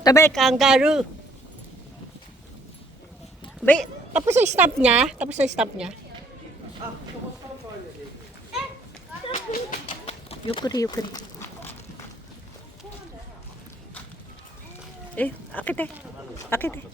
Ito ba, kangaroo? Ba, tapos ang stamp niya? Tapos ang stamp niya? Yukuri, yukuri. Akit eh. Akit eh.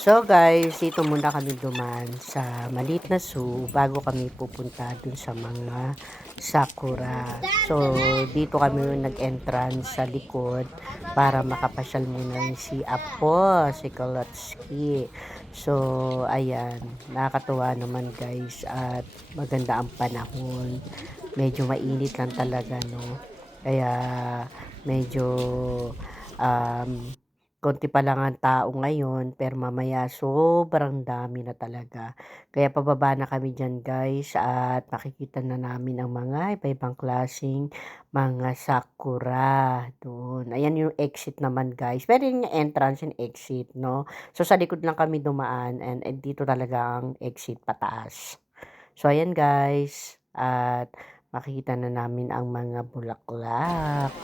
So guys, dito muna kami duman sa maliit na zoo bago kami pupunta dun sa mga sakura. So dito kami nag-entrance sa likod para makapasyal muna si Apo, si Kolotsky. So ayan, nakakatuwa naman guys at maganda ang panahon. Medyo mainit lang talaga no. Kaya medyo um, konti pa lang ang tao ngayon, pero mamaya sobrang dami na talaga. Kaya pababa na kami diyan guys at makikita na namin ang mga iba-ibang klaseng mga sakura doon. Ayan yung exit naman guys. Pero yung entrance and exit, no? So sa likod lang kami dumaan and dito talaga ang exit pataas. So ayan guys. At makikita na namin ang mga bulaklak.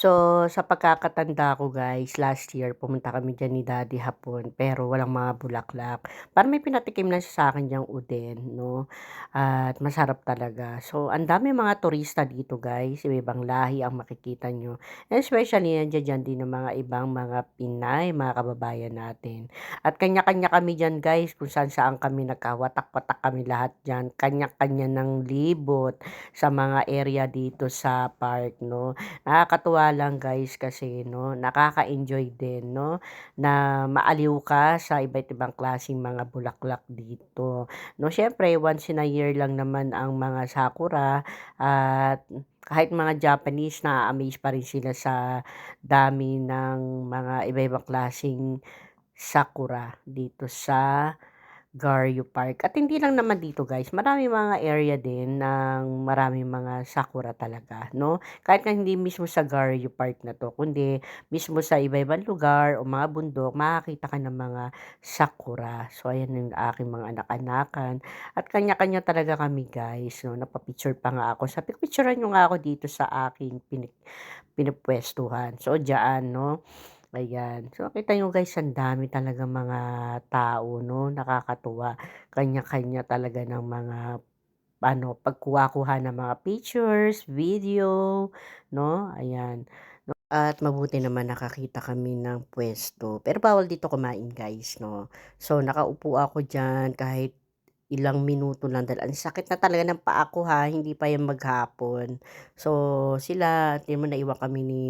So, sa pagkakatanda ko guys, last year pumunta kami diyan ni Daddy hapon pero walang mga bulaklak. Parang may pinatikim lang siya sa akin diyang uden, no? At masarap talaga. So, ang dami mga turista dito guys, iba-ibang lahi ang makikita nyo. And especially nandiyan dyan din ng mga ibang mga Pinay, mga kababayan natin. At kanya-kanya kami dyan guys, kung saan-saan kami nagkawatak-watak kami lahat dyan. Kanya-kanya ng libot sa mga area dito sa park, no? Nakakatuwa lang guys kasi 'no, nakaka-enjoy din 'no, na maaliw ka sa iba't ibang klaseng mga bulaklak dito 'no. Siyempre once in a year lang naman ang mga sakura at kahit mga Japanese na-a-amaze pa rin sila sa dami ng mga iba-ibang klaseng sakura dito sa Garyo Park. At hindi lang naman dito guys, marami mga area din ng maraming mga sakura talaga, no? Kahit na hindi mismo sa Garyo Park na to, kundi mismo sa iba-ibang lugar o mga bundok, makakita ka ng mga sakura. So, ayan yung aking mga anak-anakan. At kanya-kanya talaga kami guys, no? Napapicture pa nga ako. Sabi ko, picturean nyo nga ako dito sa aking pinipwestuhan. So, dyan, no? Ayan. So, kita niyo guys, ang dami talaga mga tao, no? Nakakatuwa. Kanya-kanya talaga ng mga pagkuha-kuha ng mga pictures, video, no? Ayan. No? At mabuti naman nakakita kami ng pwesto. Pero bawal dito kumain, guys, no? So, nakaupo ako diyan kahit ilang minuto lang dahil ang sakit na talaga ng paa ko ha, hindi pa yan maghapon. So, sila, tingnan mo naiwan kami ni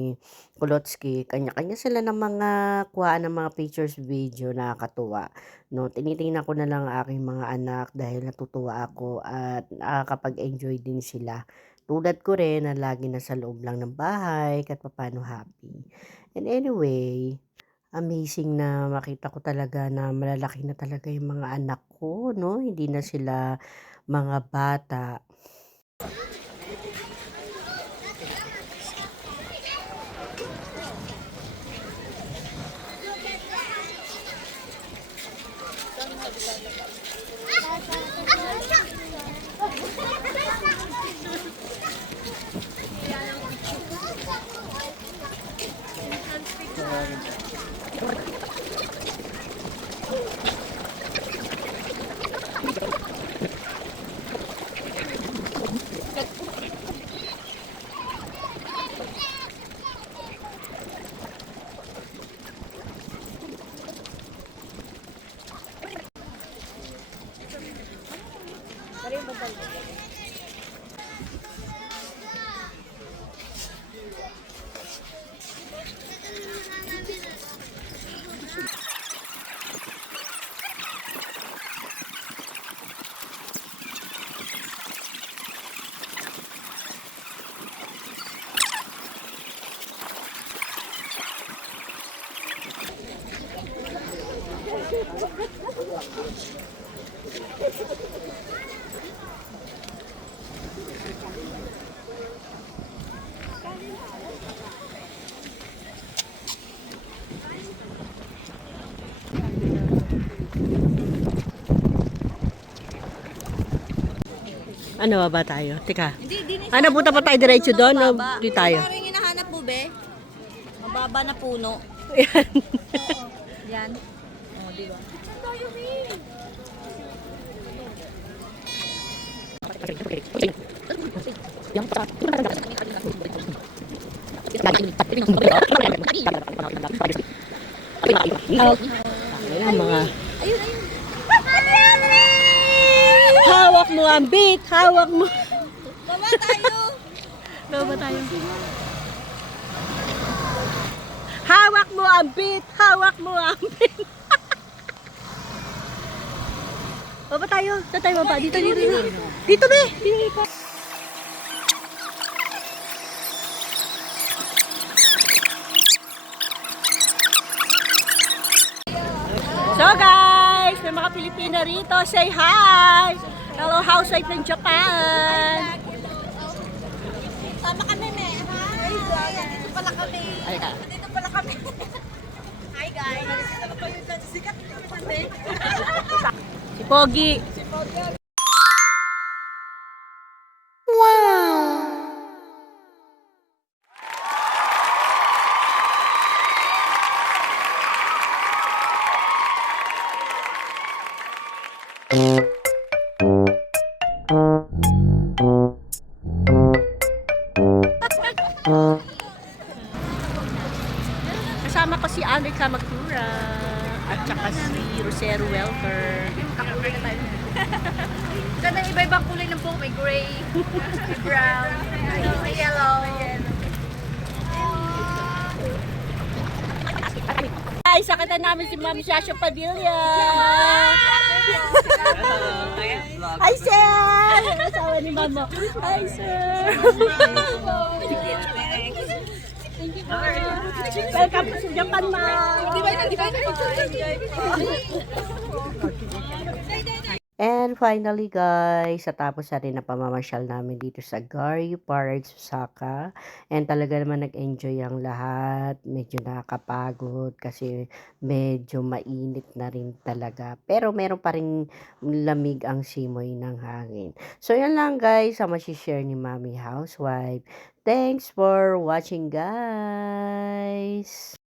Kolotsky, kanya-kanya sila ng mga kuhaan ng mga pictures, video, nakakatuwa. No, tinitingnan ko na lang ang aking mga anak dahil natutuwa ako at nakakapag-enjoy din sila. Tulad ko rin na lagi nasa loob lang ng bahay kahit papaano happy. And anyway, amazing na makita ko talaga na malalaki na talaga yung mga anak ko 'no, hindi na sila mga bata. Ano ba tayo? Teka. Hindi Ano, punta pa tayo diretso doon? O mababa. di tayo? Parang hinahanap mo, be. Mababa na puno. Ayan. Yan. Oh, di ba? Ayan, mga Ayun, ayun. hawak mo ang beat, hawak mo. Baba tayo. Baba tayo. Hawak mo ang beat, hawak mo ang beat. Baba tayo, saan tayo baba? Dito, dito, dito. Dito, be. Dito. So guys, may mga Pilipino rito. Say hi! Hello, housewife ng Japan. Sama kami, me. Hi. Dito pala kami. Ay ka. Dito pala kami. Hi, guys. Ano pa yun? Sikat kami sa Si Pogi. Kasama ko si Andrea Magtura at saka si Rosero Welker. Ganda iba-ibang kulay ng buhok. May gray, may brown, may yellow. Ay, sakita namin si Ma'am Shasha Padilla. Hi, sir! Asawa ni Mama. Hi, sir! Welcome to Japan, Ma'am! And finally guys, sa tapos na rin na pamamasyal namin dito sa Gary Park, Osaka. And talaga naman nag-enjoy ang lahat. Medyo nakakapagod kasi medyo mainit na rin talaga. Pero meron pa rin lamig ang simoy ng hangin. So yan lang guys, ang masishare ni Mami Housewife. Thanks for watching guys!